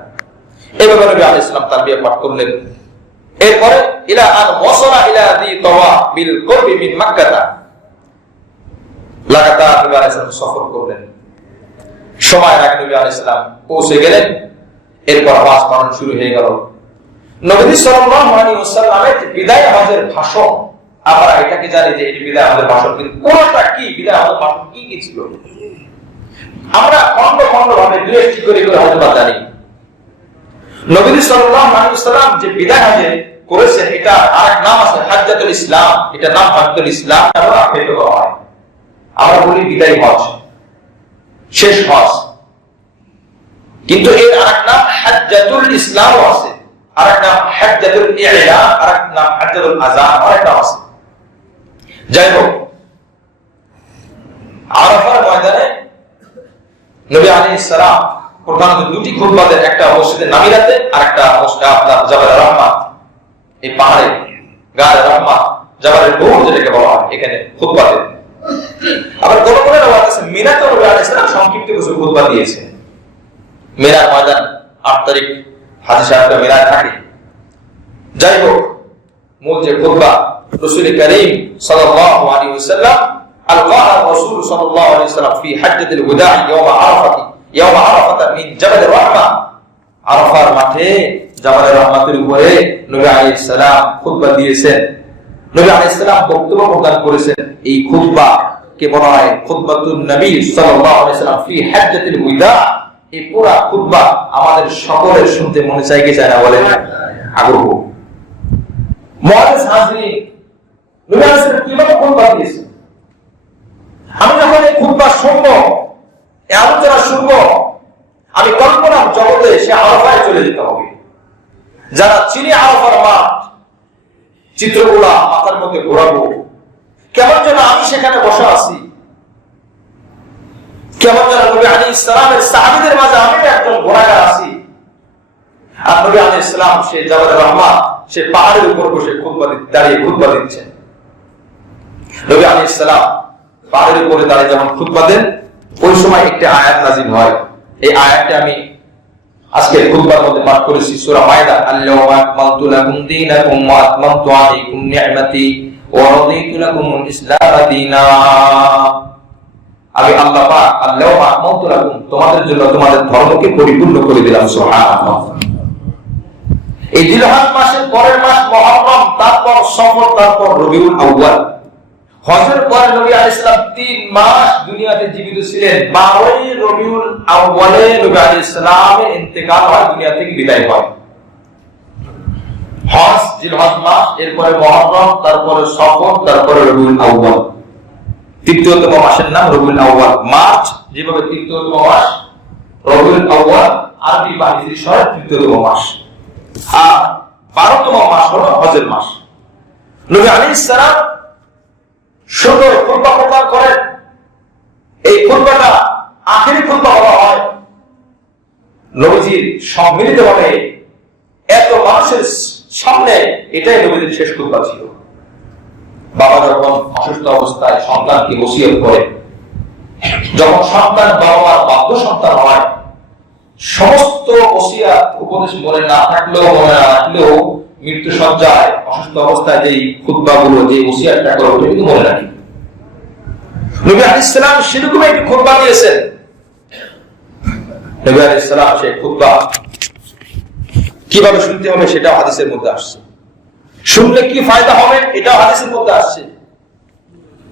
এইভাবে নবী আলাইহিস সালাম তালবিয়া পাঠ করলেন। এরপরে ইলা আন ওয়াসালা ইলা দি তাওয়া বিল কুরবি মিন মক্কাহ, লাগাতার নবী আলাইহিস সালাম সফর করলেন। সময়ের আগে নবী আলাইহিস সালাম পৌঁছে গেলেন। এরপর হজ পালন শুরু হয়ে গেল। নবী সাল্লাল্লাহু আলাইহি ওয়াসাল্লামের বিদায় হজের ভাষণ, আমরা এটাকে জানি যে এটি বিদায় হজের ভাষণ, কিন্তু কোনটা কি বিদায় হজের ভাষণ কি কি ছিল আমরা খন্ড খন্ড ভাবে দুইটি করে হয়তো জানি। নবী সাল্লাল্লাহু আলাইহি ওয়াসাল্লাম যে বিদায় হজে করেছেন, এটা আরেক নাম আছে হাজ্জাতুল ইসলাম। এটা নাম হাজ্জাতুল ইসলাম নামে আখ্যায়িত করা হয়। আমরা বলি বিদায় হজ, শেষ হজ, কিন্তু এর আরেক নাম হাজ্জাতুল ইসলাম আছে, আরেক নাম হাজ্জাতুল ইলা, আরেক নাম হাজ্জাতুল আযান, আরেক নাম আছে। যাই হোক, আরাফার ময়দানে নবী আলাইহিস সালাম প্রধানত 2টি খুতবা দেন, একটা মসজিদে নামিরাতে আর একটা মসজিদে আপনার জাবাল রাহমাত, এই পাহাড়ে গায়ে রাহমাত, জাবালের নূর যেটাকে বলা হয়, এখানে খুতবা দেন। আবার কোন কোন রাওয়াত আছে মিনাতে নবী আলাইহিস সালাম সংক্ষিপ্ত কিছু খুতবা দিয়েছেন। মিনার ময়দান 8 তারিখ হাজী সাহেবরা মিনায় থাকে। যাই হোক, মূল যে খুতবা রাসূল করিম সাল্লাল্লাহু আলাইহি ওয়াসাল্লাম আলকাহা রাসূল সাল্লাল্লাহু আলাইহি ওয়াসাল্লাম ফি হাজ্জাতিল ওয়াদা ইয়াওম আরাফা মিন জাবাল রাহমা, আরাফার মাঠে জাবাল রাহমাতের উপরে নবী আলাইহিস সালাম খুতবা দিয়েছেন। নবী আলাইহিস সালাম বক্তব্য প্রদান করেছেন। এই খুতবা কে বলা হয় খুতবাতুন নবী সাল্লাল্লাহু আলাইহি ওয়াসাল্লাম ফি হাজ্জাতিল ওয়াদা। এই পুরো খুতবা আমাদের সকলের শুনতে মনে চায় কি চায় না বলেন? আগ্রহ। মুআজ্জিজ হাজরিন, নবী আলাইহিস সালাম কিভাবে খুতবা দিয়েছেন? আমি যখন এই খুতবা শুনবো, এই আলোচনা শুনবো, আমি কল্পনার জগতে সে আরাফায় চলে যেতে হবে। যারা চিনি আরাফার মাঠ, চিত্রগুলা মাথার মধ্যে ঘোরাবো, কেমন যেন আমি সেখানে বসে আছি, কেমন যেন নবী আলাইহিস সালামের সাহাবীদের মাঝে আমি একজন ঘোড়াগার আছি, আর নবী আলাইহিস সালাম সে জাবাল রাহমাত, সে পাহাড়ের উপর বসে দাঁড়িয়ে খুতবা দিচ্ছেন। নবী আলাইহিস সালাম পাহাড়ের উপরে দাঁড়িয়ে যখন খুতবা দেন, ওই সময় একটি আয়াত নাযিল হয়। এই আয়াতটি আমি আজকে খুতবার মধ্যে পাঠ করেছি, সূরা মায়দা। আল-ইয়াওমা আকমালতু লাকুম দীনাকুম ওয়া আতমামতু আলাইকুম নি'মাতি ওয়া রাদিতু লাকুমুল ইসলাম দীনা। আমি আল্লাহ পাক আল-ইয়াওমা আকমালতু লাকুম, তোমাদের জন্য তোমাদের ধর্মকে পরিপূর্ণ করে দিলাম। সুবহানাল্লাহ। এই জিলহজ মাসের পরের মাস মুহররম, তারপর সফর, তারপর রবিউল আউয়াল। হজের পর নবী আলাইহিস সালাম 3 মাস দুনিয়াতে জীবিত ছিলেন। 12ই রবিউল আউয়ালে নবী আলাইহিস সালামের ইন্তেকাল হয়, দুনিয়া থেকে বিদায় হয়। হজ জিলহজ মাস, এরপরে মুহররম, তারপরে সফর, তারপরে রবিউল আউয়াল। তৃতীয়তম মাসের নাম রবিউল আউয়াল। মার্চ যেভাবে তৃতীয়তম মাস, রবিউল আউয়াল আরবি বা হিজরি সনের তৃতীয়তম মাস। আর 12তম মাস হলো হজের মাস। নবী আলাইহিস সালাম সুন্দর খুতবা প্রদান করেন। এই খুতবাটা আখেরি খুতবা বলা হয়। নবীজির সম্মিলিতভাবে এত মানুষের সামনে এটাই নবীজির শেষ খুতবা ছিল। বাবা যখন অসুস্থ অবস্থায় সন্তানকে ওসিয়ত করে, যখন সন্তান বাবা মার বাধ্য সন্তান হয়, সমস্ত ওসিয়াত উপদেশ মনে না থাকলেও মনে না রাখলেও মৃত্যু সজ্জায় অসুস্থ অবস্থায় যেই খুতবাগুলো, যে ওসিয়াতটা করে ওটা কিন্তু মনে রাখি। নবী আলাইহিস সালাম সেরকম একটি খুতবা দিয়েছেন। নবী আলাইহিস সালাম সেই খুতবা কিভাবে শুনতে হবে সেটাও হাদিসের মধ্যে আসছে, শুনলে কি ফায়দা হবে এটাও হাদিসের মধ্যে আসছে।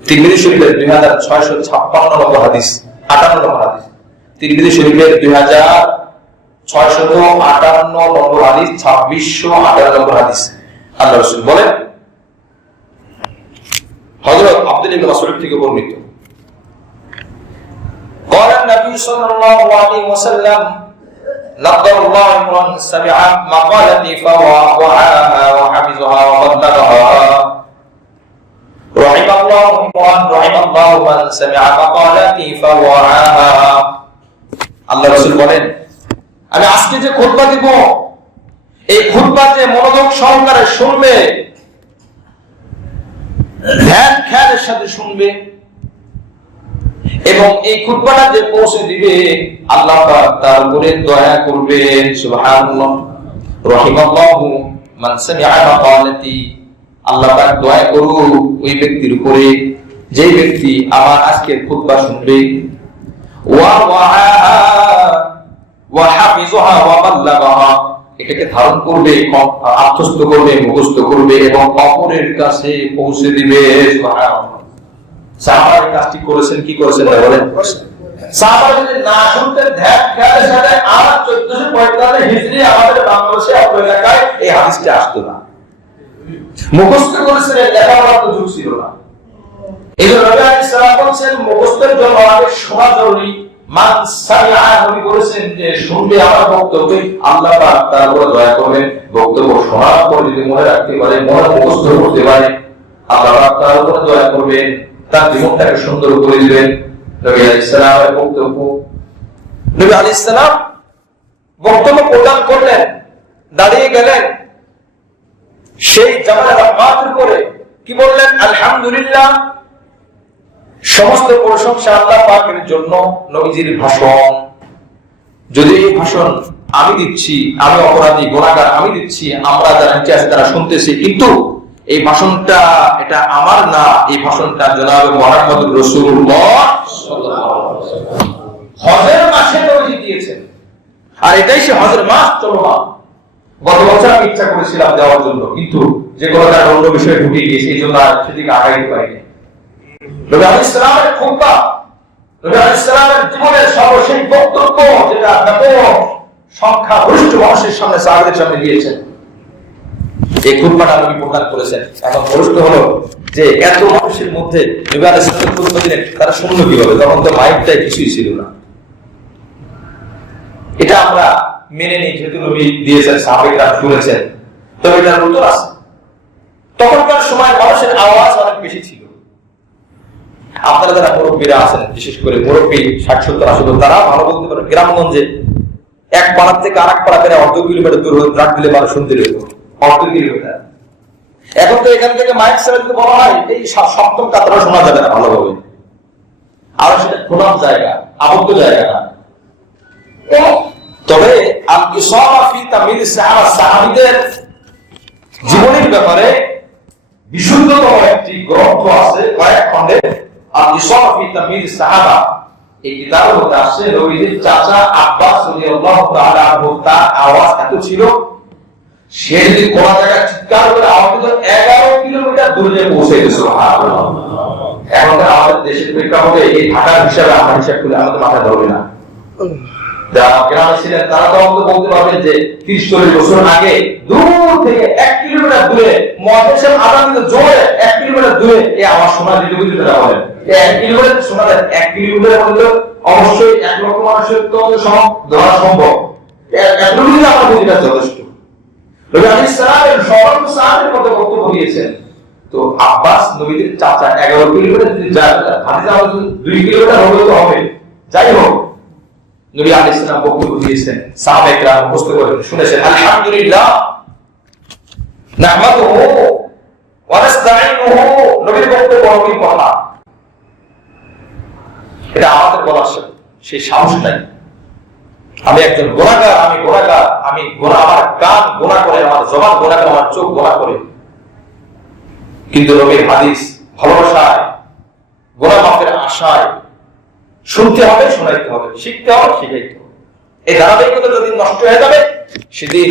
তিরমিজি শরীফের 2656 নম্বর হাদিস, 58 নম্বর হাদিস, তিরমিজি শরীফের 2658 নম্বর হাদিস, 2658 নম্বর হাদিস। আল্লাহ রাসূল বলেন, হযরত আব্দুল্লাহ ইবনে মাসউদ থেকে বর্ণিত, قال النبي صلى الله عليه وسلم نضر الله امرا سمع مقالتي فوعاها وحفظها وبلغها رحم الله من سمع مقالتي فوعاها। আল্লাহ রাসূল বলেন, আমি আজকে যে খুতবা দিব, এই খুতবা যে মনোযোগ সহকারে শুনবে, ধ্যান খেয়ালের সাথে শুনবে এবং এই খুতবাটা যে পৌঁছে দিবে, আল্লাহ পাক তার উপরে দয়া করবেন। সুবহানাল্লাহ। রাহিমাল্লাহু মান সামিআ মাকালাতি, আল্লাহ পাক দয়া করুন ওই ব্যক্তির উপরে যে ব্যক্তি আমার আজকের খুতবা শুনবে, ওয়া ওয়াআহা ওয়া হাফিযুহা ওয়া বাল্লাগাহা, এটাকে ধারণ করবে, আত্মস্থ করবে, মুখস্থ করবে এবং অপরের কাছে পৌঁছে দিবে। সুবহানাল্লাহ। সাহাবারা কাজটি করেছেন, কি করেছেন বলেন? সাহাবারা যদি না শুনতেন ধ্যান খেয়ালের সাথে, আর 1445 হিজরি আমাদের বাংলাদেশে আপনার এলাকায় এই হাদিসটি আসতো না। মুখস্থ করেছিলেন, লেখাপড়ার তো যুগ ছিল না। এই জন্য নবী আলাইহিস সালাম বলেছেন মুখস্থের জন্য আগে শোনা জরুরি। মান সামিআ, নবী বলেছেন যে শুনবে আমার বক্তব্য, আল্লাহ পাক তার উপর দয়া করবেন। বক্তব্য শোনার পর যদি মনে রাখতে পারে, মনে মুখস্থ করতে পারে, আল্লাহ পাক তার উপর দয়া করবেন, তার জীবনটাকে সুন্দর করে দিবেন। নবী আলাইহিস সালামের বক্তব্য, নবী আলাইহিস সালাম বক্তব্য প্রদান করলেন, দাঁড়িয়ে গেলেন, সেই জামাল রাহমাতের উপরে কি বললেন? আলহামদুলিল্লাহ, সমস্ত প্রশংসা আল্লাহ পাকের জন্য। নবীজির ভাষণ, যদি এই ভাষণ আমি দিচ্ছি, আমি অপরাধী গুনাহগার আমি দিচ্ছি, আমরা যারা নিচে আছি তারা শুনতেছি, কিন্তু এই ভাষণটা এটা আমার না, এই ভাষণটা জনাবে মুহাম্মদুর রাসূলুল্লাহ সাল্লাল্লাহু আলাইহি ওয়াসাল্লাম হজের মাসে নবীজি দিয়েছেন। আর এটাই সে হজের মাস চলমান। গত বছর আমি ইচ্ছা করেছিলাম দেওয়ার জন্য, কিন্তু যে কোনো কারণে অন্য বিষয়ে ঢুকে গিয়েছে, এই জন্য আর সেদিকে আগাইতে পারিনি। নবী আলাইহিস সালামের খুতবা, নবী আলাইহিস সালামের জীবনের সর্বশেষ বক্তব্য, যেটা ব্যাপক সংখ্যাগরিষ্ঠ মানুষের সামনে, সাহাবাদের সামনে দিয়েছেন, এই খুতবাটা নবী প্রদান করেছেন। এখন প্রশ্ন হলো যে এত মানুষের মধ্যে নবী আলাইহিস সালাম খুতবা দিলেন, তারা শুনলো কিভাবে? তখন তো মাইকটাই কিছুই ছিল না। এটা আমরা মেনে নিই, যেহেতু নবী দিয়েছেন, সাহাবারা শুনেছেন, তবে এটার উত্তর আছে। তখনকার সময় মানুষের আওয়াজ অনেক বেশি ছিল। আপনারা যারা মুরব্বীরা আছেন, বিশেষ করে মুরব্বী 60-70-80, তারা ভালো বলতে পারেন। গ্রামগঞ্জে এক পাড়া থেকে আরেক পাড়া করে অর্ধ কিলোমিটার দূর হয়ে ট্রাক দিলে মানুষ শুনতে পেত, অর্ধ কিলোমিটার। এখন তো এখান থেকে মাইক ছাড়া যদি বলা হয়, এই সপ্তম কাতারও শোনা যাবে না ভালোভাবে। আর সেটা খোলাম জায়গা, আবদ্ধ জায়গা না। তবে সাহাবীদের জীবনের ব্যাপারে বিশুদ্ধতম একটি গ্রন্থ আছে, কয়েক খণ্ডে, সাহাবা। এই কিতাবের মধ্যে আসছে নবীজির চাচা আব্বাস রাদিয়াল্লাহু তাআলা আনহু, তার আওয়াজ এত ছিল, সে যদি কোন জায়গায় চিৎকার করে আওয়াজ দিত 11 কিলোমিটার দূরে পৌঁছে গেছে। সুবহানাল্লাহ। এখন আমাদের দেশের প্রেক্ষাপটে এই ঢাকার হিসাবে আমরা হিসাব করে আমাদের মাথায় ধরবে না। যারা গ্রামে ছিলেন তারা তো বলতে পারবেন যে 30-40 বছর আগে দূর থেকে 1 কিলোমিটার দূরে মুয়াজ্জিন আযান দিতে জোরে 1 কিলোমিটার দূরে এই আওয়াজ শোনা দিতে তারা বলেন 1 কিলোমিটার শোনা যায়। 1 কিলোমিটার মধ্যে অবশ্যই 1 লক্ষ মানুষের তো ধরা সম্ভব। 1 কিলোমিটার আমরা বুঝি না যথেষ্ট। নবী আলাইহিস সালামের সর্ব সাহাবীর মধ্যে বক্তব্য দিয়েছেন। তো আব্বাস নবীর চাচা 11 কিলোমিটার যদি যায়, হাদিসে আমাদের 2 কিলোমিটার হলেও তো হবে। যাই হোক, নবী আলাইহিস সালাম বক্তব্য দিয়েছেন, সাহাবায়ে কেরাম মুখস্থ করে শুনেছেন, আলহামদুলিল্লাহ নাহমাদুহু ওয়া নাস্তাঈনুহু। নবীর বক্তব্য, নবীর কথা, এটা আমাদের বলার সেই সাহস নাই। আমি একজন গুনাহগার, আমি গুনাহ, আমার কান গুনাহ করে, আমার জবান গুনাহ করে, আমার চোখ গুনাহ করে, কিন্তু নবীর হাদিস ভালোবাসায়, গুনাহ মাফের আশায় শুনতে হবে, শোনাইতে হবে, শিখতে হবে, শিখাইতে হবে। এই ধারাবাহিকতা যদি নষ্ট হয়ে যাবে, সেদিন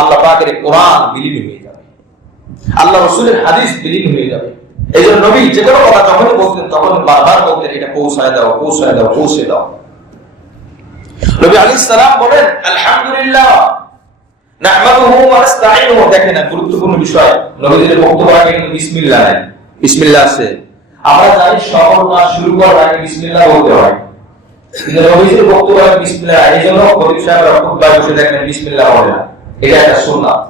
আল্লাহ পাকের কোরআন বিলীন হয়ে যাবে, আল্লাহ রাসূলের হাদিস বিলীন হয়ে যাবে। এই জন্য নবী যে কোনো কথা যখনই বলতেন তখন বারবার বলতেন, এটা পৌঁছায় দাও, পৌঁছায় দাও, পৌঁছে দাও। নবী আলাইহিস সালাম বলেন, আলহামদুলিল্লাহ নাহমাদুহু ওয়া নাস্তাঈনুহু। দেখেন না, গুরুত্বপূর্ণ বিষয়, নবীদের বক্তব্য আগে কিন্তু বিসমিল্লাহ নাই, বিসমিল্লাহ আছে। আমরা জানি সকল কাজ শুরু করার আগে বিসমিল্লাহ বলতে হয়, কিন্তু নবীদের বক্তব্য আগে বিসমিল্লাহ। এইজন্য খতিব সাহেবরা খুতবায় বসে দেখেন বিসমিল্লাহ বলে না, এটা একটা সুন্নাত।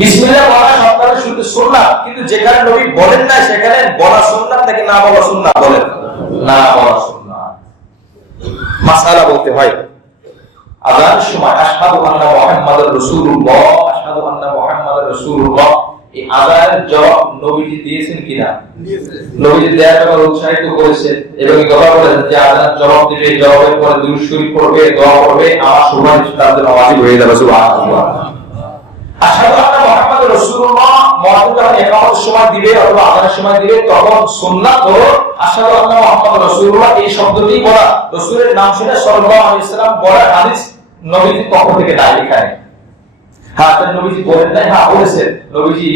বিসমিল্লাহ বলা সপ্তাহের শুরুতে সুন্নাত, কিন্তু যেখানে নবী বলেন না সেখানে বলা সুন্নাত নাকি না বলা সুন্নাত? বলেন না বলা সুন্নাত। মাসআলা বলতে হয় আযানের সময় আশহাদু আন্না মুহাম্মাদুর রাসূলুল্লাহ, আশহাদু আন্না মুহাম্মাদুর রাসূলুল্লাহ, এই আযানের জবাব নবীজি দিয়েছেন কিনা? নবীজি দেওয়ার ব্যাপারে উৎসাহিত করেছেন এবং এই কথা বলেছেন যে আযানের জবাব দিবে, জবাবের পরে দুরূদ শরীফ পড়বে, দোয়া করবে, আমার সুপারিশ তার জন্য ওয়াজিব হয়ে যাবে। সুবহানাল্লাহ। আশহাদু আন্না মুহাম্মাদুর রাসূলুল্লাহ মুয়াজ্জিন যখন ইকামতের সময় দিবে অথবা আযানের সময় দিবে, তখন সুন্নাত হলো আশহাদু আন্না মুহাম্মাদুর রাসূলুল্লাহ এই শব্দটি বলা, রাসূলের নাম শুনে সাল্লাল্লাহু আলাইহি ওয়াসাল্লাম বলার হাদিস নবীজির পক্ষ থেকে নাই, এখানে হ্যাঁ নবীজি বলেন নাই, হ্যাঁ বলেছেন। নবীজি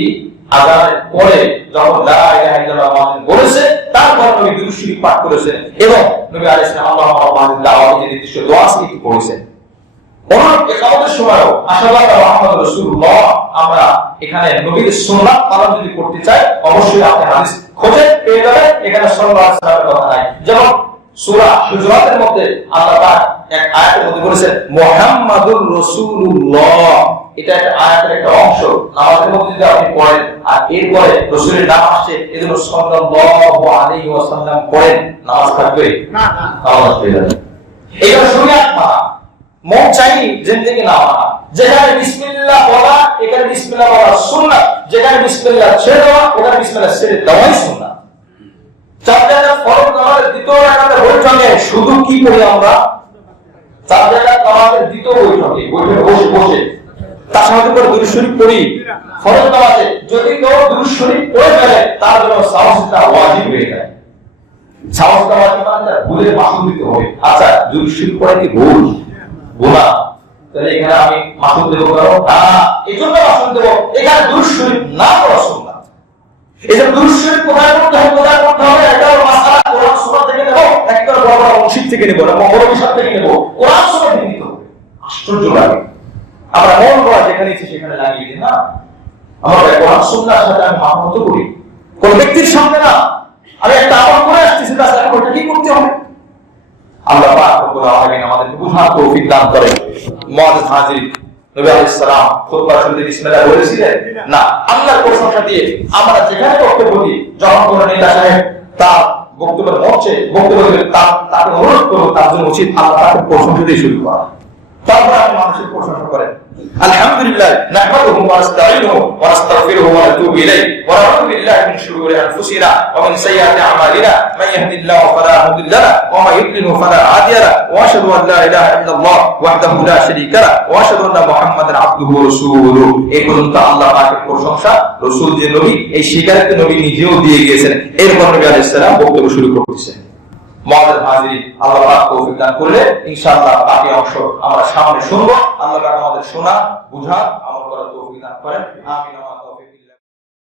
আযানের পরে যখন লা ইলাহা ইল্লাল্লাহ বলেছে, তারপর নবী দুরূদ শরীফ পাঠ করেছেন এবং নবী আলাইহিস সালাম আল্লাহুম্মা রাব্বানা দাওয়াতি নির্দিষ্ট দোয়া কি করেছেন। ইকামতের সময়ও আশহাদু আন্না মুহাম্মাদুর রাসূলুল্লাহ, আমরা এখানে নবীর সুন্নাত পালন যদি করতে চাই, অবশ্যই আপনি হাদিস খোঁজে পেয়ে যাবেন, এখানে সাল্লাল্লাহু আলাইহি ওয়াসাল্লামের কথা নাই। যেমন সূরা হুজুরাতের মধ্যে আল্লাহ পাক এক আয়াতের মধ্যে বলেছেন মুহাম্মাদুর রাসূলুল্লাহ, এটা একটা আয়াতের একটা অংশ। নামাজের মধ্যে যদি আপনি পড়েন আর এরপরে রাসূলের নাম আসছে, এজন্য সাল্লাল্লাহু আলাইহি ওয়াসাল্লাম পড়েন, নামাজ থাকবে না, নামাজ হয়ে যাবে। এটা শরীয়ত মানা, মন চাই জিন্দেগি না মানা। যেখানে বিসমিল্লাহ বলা, এখানে বিসমিল্লাহ বলা সুন্নাত, যেখানে বিসমিল্লাহ ছেড়ে দেওয়া, ওখানে বিসমিল্লাহ ছেড়ে দেওয়াই সুন্নাত। চার জায়গা ফরজ নামাজের দ্বিতীয় রাকাতে বৈঠকে শুধু কি করি আমরা? চার জায়গা নামাজের দ্বিতীয় বৈঠকে বসে বসে তাশাহুদ করে দুরূদ শরীফ পড়ি। ফরজ নামাজে যদি কেউ দুরূদ শরীফ পড়ে ফেলে, তার জন্য সাওয়াবটা ওয়াজিব হয়ে যায়। সাওয়াবটা ওয়াজিব মানে ভুলে মাসুল দিতে হবে। আচ্ছা, দুরূদ শরীফ পড়ে কি ভুল? গুনাহ, তাহলে এখানে আমি মাসুল দেব কেন? এইজন্য মাসুল দেব, এখানে দুরূদ শরীফ না পড়া সুন্নাত। এজন্য দুরূদ শরীফ কোথায় পড়তে হবে, একটা মাসআলা কোরআন সূরা থেকে নেব, একটা বড় মসজিদ থেকে নেব, না বড় বিষয় থেকে নেব, কোরআন সূরা থেকে নিতে হবে। আশ্চর্য লাগে, আমরা মন করা যেখানে ইচ্ছে সেখানে লাগিয়ে দিই না। আমরা কোরআন সুন্নাহর সাথে আমি মাহমত করি, কোন ব্যক্তির সামনে না। আমি একটা আমল করে আসতেছি, তাহলে এখন ওটা কি করতে হবে? আল্লাহ পাক রব্বুল আলামিন আমাদেরকে বুঝার তৌফিক দান করেন। মুআজ্জিজ হাজির, নবী আলাইহিস সালাম খুতবা শুরুতে বিসমিল্লাহ বলেছিলেন না, আল্লাহর প্রশংসা দিয়ে আমরা যেখানে বক্তব্য দিই, যখন কোন নেতা সাহেব তার বক্তব্যের মঞ্চে বক্তব্য দেবেন, তাকে অনুরোধ করব, তার জন্য উচিত আল্লাহ পাকের প্রশংসা দিয়ে শুরু করা। তারপর আপনি মানুষের প্রশংসা করেন, আলহামদুলিল্লাহ নাহমাদুহু ওয়া নাস্তাঈনুহু ওয়া নাস্তাগফিরুহু ওয়া নাতুবু ইলাইহি ওয়া নাউযু বিল্লাহি মিন শুরুরি আনফুসিনা ওয়া মিন সাইয়্যাতি আমালিনা মান ইয়াহদিল্লাহু ফালা মুদিল্লা লাহু ওয়া মান ইউদ্লিলহু ফালা হাদিয়া লাহু ওয়া আশহাদু আন লা ইলাহা ইল্লাল্লাহ ওয়াহদাহু লা শারীকা লাহু ওয়া আশহাদু আন্না মুহাম্মাদান আবদুহু ওয়া রাসূলুহু। এই পর্যন্ত আল্লাহ পাকের প্রশংসা, রাসূল যে নবী, এই স্বীকারকে নবী নিজেও দিয়ে গিয়েছেন। এরপর নবী আলাইহিস সালাম বক্তব্য শুরু করতেছেন। মুআজ্জিজ হাজির, আল্লাহ পাক তৌফিক দান করলে ইনশাআল্লাহ বাকি অংশ আমরা সামনে শুনবো। আল্লাহ পাক আমাদের শোনা, বুঝা, আমল করার তৌফিক দান করেন। আমিন।